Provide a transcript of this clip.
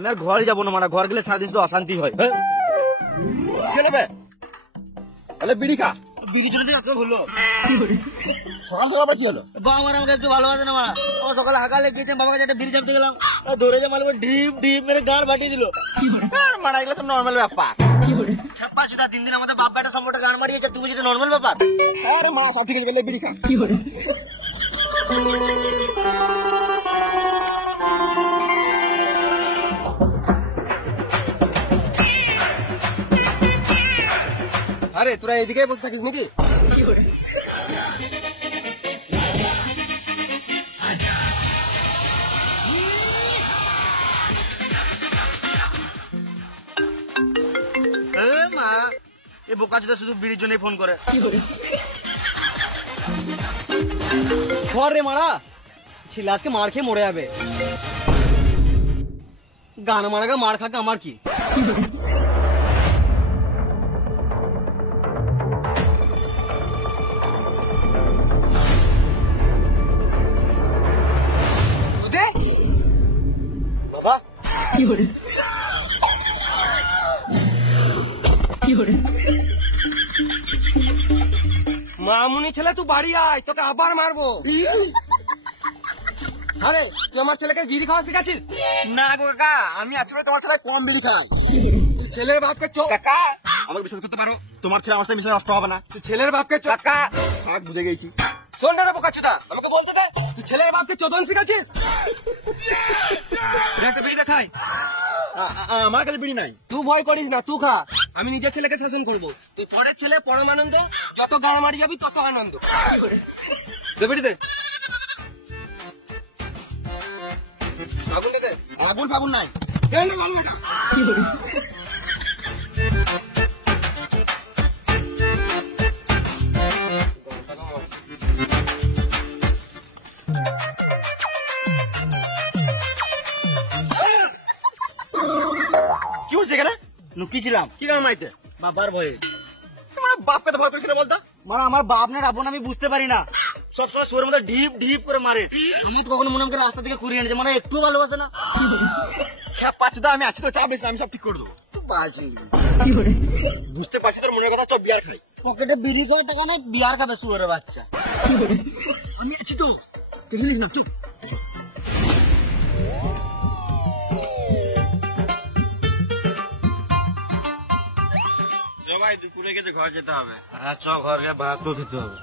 আমি আর ঘরে যাবো না, মানে ঘর গেলে সারাদিন শুধু অশান্তি হয়। তাহলে বিড়ি খা। বিড়ি চলে যাচ্ছে বললো সকাল সকাল আবার কি হলো? বাবা আমার আমাকে একটু ভালোবাসে না, মা আমার সকালে হাঁকালে গিয়েছে, বাবার কাছে একটা বিড়ি চাপতে গেলাম, ধরে যা মালবে ঢিপ ঢিপ মেরে গাড় ফাটিয়ে দিল। মারা এগুলো সব নর্মাল ব্যাপার। দিন দিন আমাদের বাপ বেটা সম্পর্কে গান মারিয়েছে, তুমি যেটা নর্মাল ব্যাপার। আরে মা সব ঠিক আছে, বলে বিড়ি খা। আরে তোরা এদিকে বসে থাকিস নাকি? মা এই বোকাচোদা শুধু বিড়ির জন্যই ফোন করে। ঘর রে মারা, ছেলে আজকে মার খেয়ে মরে যাবে। গান মারাগা মার খাকে আমার কি? বাবা কি করে কি করে মামুনি ছেলে তুই বাড়ি আয়, তোকে আবার মারবো। আরে তুই আমার ছেলেকে বিড়ি খাওয়া শিখাচ্ছিস? না গো কাকা, আমি আজকে তোমার ছেলে কম বিড়ি খাই। ছেলের বাপকে চোখ কাকা আমাকে বিশ্বাস করতে পারো, তোমার ছেলে আমার সাথে মিশে নষ্ট হবে না। তুই ছেলের বাপকে চোখ কাকা থাক, বুঝে গেছি। শোন না রে বোকাচোদা, আমাকে বলতে দে, তুই ছেলের বাপকে চোদন শিখাচ্ছিস? একটা বিড়ি দেখাই। আমার কাছে বিড়ি নাই। তুই ভয় করিস না, তুই খা, আমি নিজের ছেলেকে শাসন করবো। তুই পরের ছেলে পরম আনন্দ, যত গাড়ি মারি যাবি তত আনন্দ। দে বিড়ি দে। আগুন দে। আগুন ফাগুন নাই। কি হচ্ছে এখানে? লুকিয়েছিলাম কি গান মাইতে? বাবার ভয়ে। তোমার বাপকে তো ভয় করেছিল বলতো। মানে আমার বাপ না রাবণ আমি বুঝতে পারি না, সবসময় শোয়ের মধ্যে ঢিপ ঢিপ করে মারে। আমি তো কখনো মনে হয় রাস্তা থেকে কুড়িয়ে এনেছে, মানে একটু ভালোবাসে না। পাচ্ছি আমি আছি তো, চাপ বেশি, আমি সব ঠিক করে দেবো। বুঝতে পারছি তোর মনের কথা, চপ বিয়ার খাই। পকেটে বিড়ি খাওয়ার টাকা নেই, বিয়ার খাবে শুয়ারের বাচ্চা। আমি আছি তো, তুই না চুপ। ভাই দুপুরে গেছে, ঘর যেতে হবে। হ্যাঁ চ ঘর গিয়ে ভাত তো খেতে হবে।